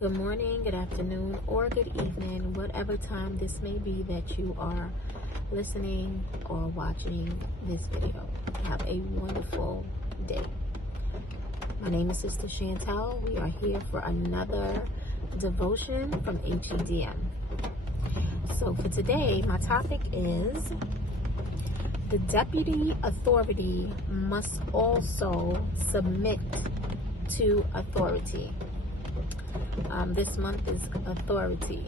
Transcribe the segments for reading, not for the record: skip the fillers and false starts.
Good morning, good afternoon, or good evening, whatever time this may be that you are listening or watching this video. Have a wonderful day. My name is Sis.Shantel. We are here for another devotion from HEDM. So for today, my topic is the deputy authority must also submit to authority. This month is authority.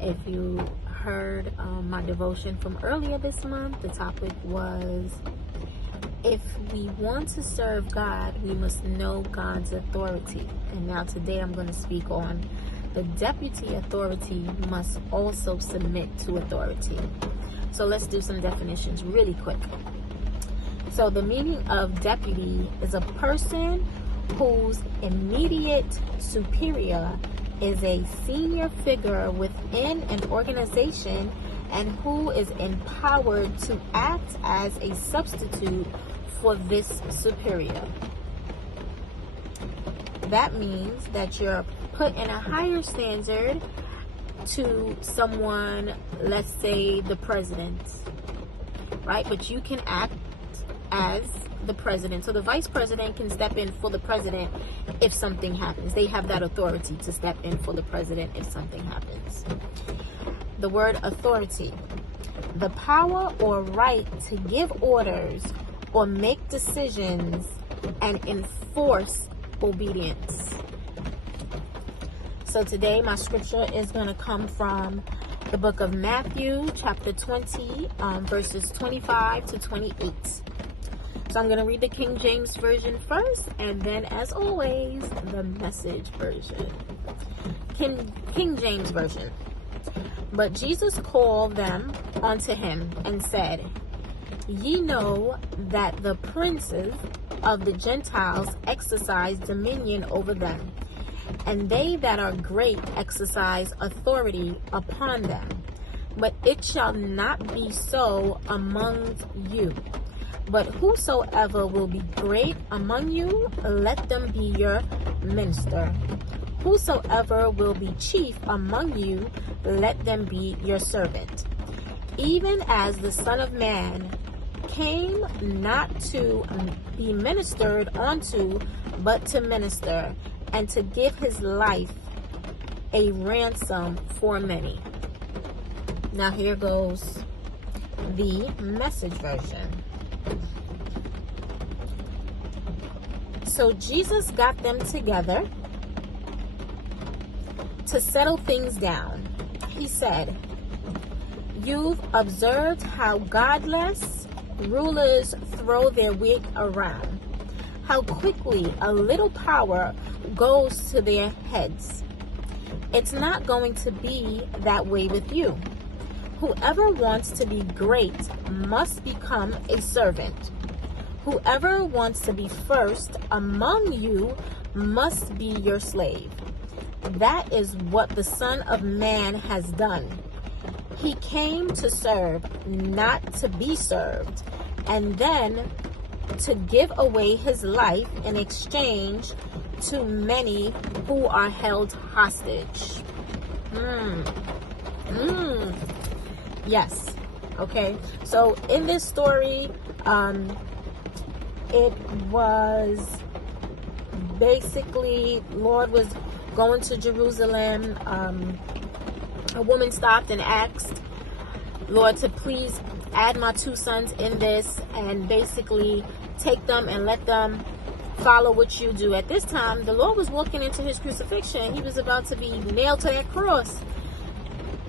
If you heard my devotion from earlier this month, the topic was, if we want to serve God, we must know God's authority. And now today I'm going to speak on the deputy authority must also submit to authority. So let's do some definitions really quick. So the meaning of deputy is a person whose immediate superior is a senior figure within an organization and who is empowered to act as a substitute for this superior. That means that you're put in a higher standard to someone, let's say the president, right? But you can act as the president. So the vice president can step in for the president if something happens. They have that authority to step in for the president if something happens. The word authority, the power or right to give orders or make decisions and enforce obedience. So today my scripture is going to come from the book of Matthew, chapter 20, verses 25 to 28. So I'm going to read the King James Version first, and then, as always, the Message Version. King James Version. But Jesus called them unto him and said, Ye know that the princes of the Gentiles exercise dominion over them, and they that are great exercise authority upon them. But it shall not be so among you. But whosoever will be great among you, let them be your minister. Whosoever will be chief among you, let them be your servant. Even as the Son of Man came not to be ministered unto, but to minister, and to give his life a ransom for many. Now here goes the Message Version. So Jesus got them together to settle things down. He said, You've observed how godless rulers throw their wig around, how quickly a little power goes to their heads. It's not going to be that way with you. Whoever wants to be great must become a servant. Whoever wants to be first among you must be your slave. That is what the Son of Man has done. He came to serve, not to be served, and then to give away his life in exchange to many who are held hostage. Yes. Okay. So in this story, it was basically, Lord was going to Jerusalem. A woman stopped and asked Lord to please add my two sons in this and basically take them and let them follow what you do. At this time, the Lord was walking into his crucifixion. He was about to be nailed to that cross.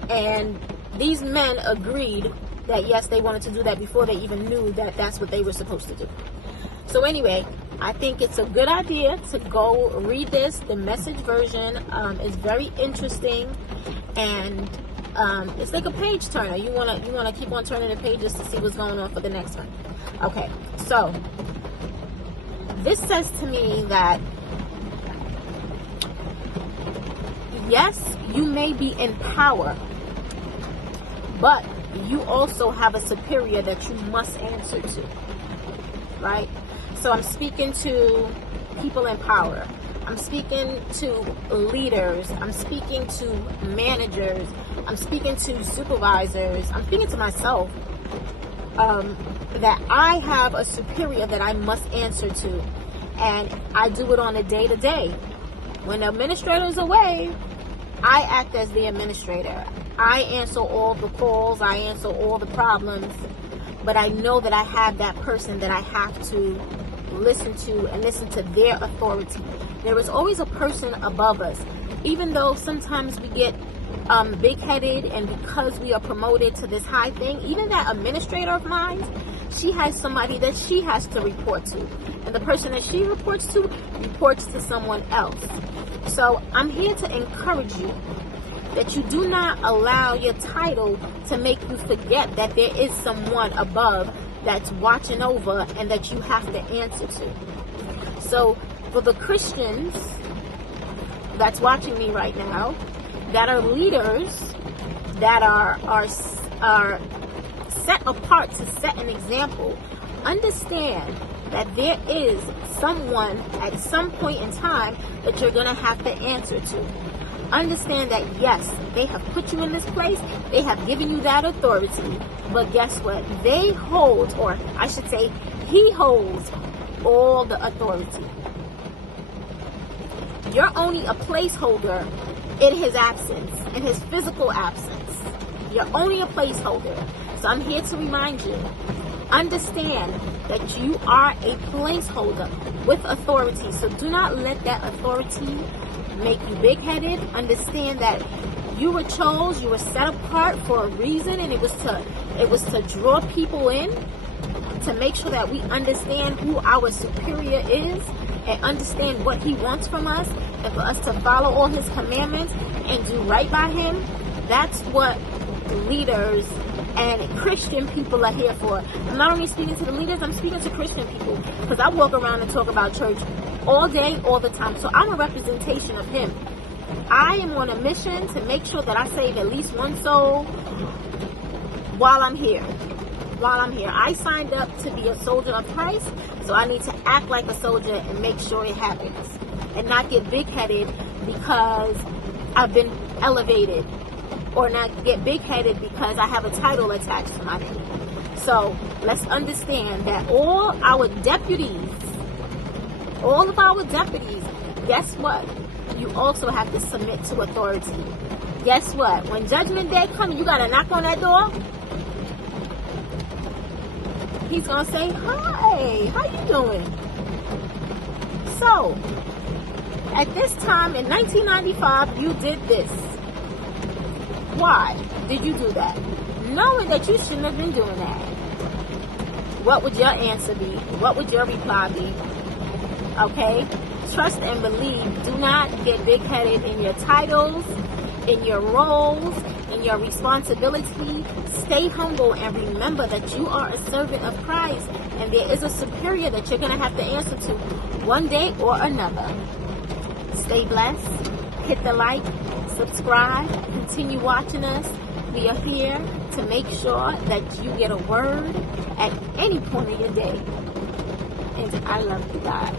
And these men agreed that yes, they wanted to do that before they even knew that that's what they were supposed to do. So anyway, I think it's a good idea to go read this. The Message Version is very interesting, and it's like a page turner. You wanna keep on turning the pages to see what's going on for the next one. Okay, so this says to me that yes, you may be in power, but you also have a superior that you must answer to, right? So I'm speaking to people in power. I'm speaking to leaders. I'm speaking to managers. I'm speaking to supervisors. I'm speaking to myself. That I have a superior that I must answer to. And I do it on a day-to-day. When the administrator is away, I act as the administrator. I answer all the calls. I answer all the problems. But I know that I have that person that I have to listen to and listen to their authority. There is always a person above us. Even though sometimes we get big-headed, and because we are promoted to this high thing, even that administrator of mine, she has somebody that she has to report to. And the person that she reports to someone else. So I'm here to encourage you that you do not allow your title to make you forget that there is someone above that's watching over and that you have to answer to. So for the Christians that's watching me right now, that are leaders, that are set apart to set an example, understand that there is someone at some point in time that you're going to have to answer to. Understand that, yes, they have put you in this place, they have given you that authority, but guess what? They hold, or I should say, he holds all the authority. You're only a placeholder in his absence, in his physical absence. You're only a placeholder. So I'm here to remind you, understand that you are a placeholder with authority. So do not let that authority make you big-headed. Understand that you were chosen, you were set apart for a reason, and it was to draw people in, to make sure that we understand who our superior is and understand what he wants from us, and for us to follow all his commandments and do right by him. That's what leaders and Christian people are here for. I'm not only speaking to the leaders, I'm speaking to Christian people, because I walk around and talk about church all day, all the time. So I'm a representation of him. I am on a mission to make sure that I save at least one soul while I'm here. I signed up to be a soldier of Christ, so I need to act like a soldier and make sure it happens, and not get big-headed because I've been elevated, or not get big-headed because I have a title attached to my name. So let's understand that all of our deputies, guess what? You also have to submit to authority. Guess what? When Judgment Day comes, you got to knock on that door. He's going to say, hi, how you doing? So, at this time in 1995, you did this. Why did you do that? Knowing that you shouldn't have been doing that. What would your answer be? What would your reply be? Okay? Trust and believe. Do not get big-headed in your titles, in your roles, in your responsibility. Stay humble and remember that you are a servant of Christ, and there is a superior that you're going to have to answer to one day or another. Stay blessed. Hit the like, subscribe, continue watching us. We are here to make sure that you get a word at any point of your day. And I love you guys.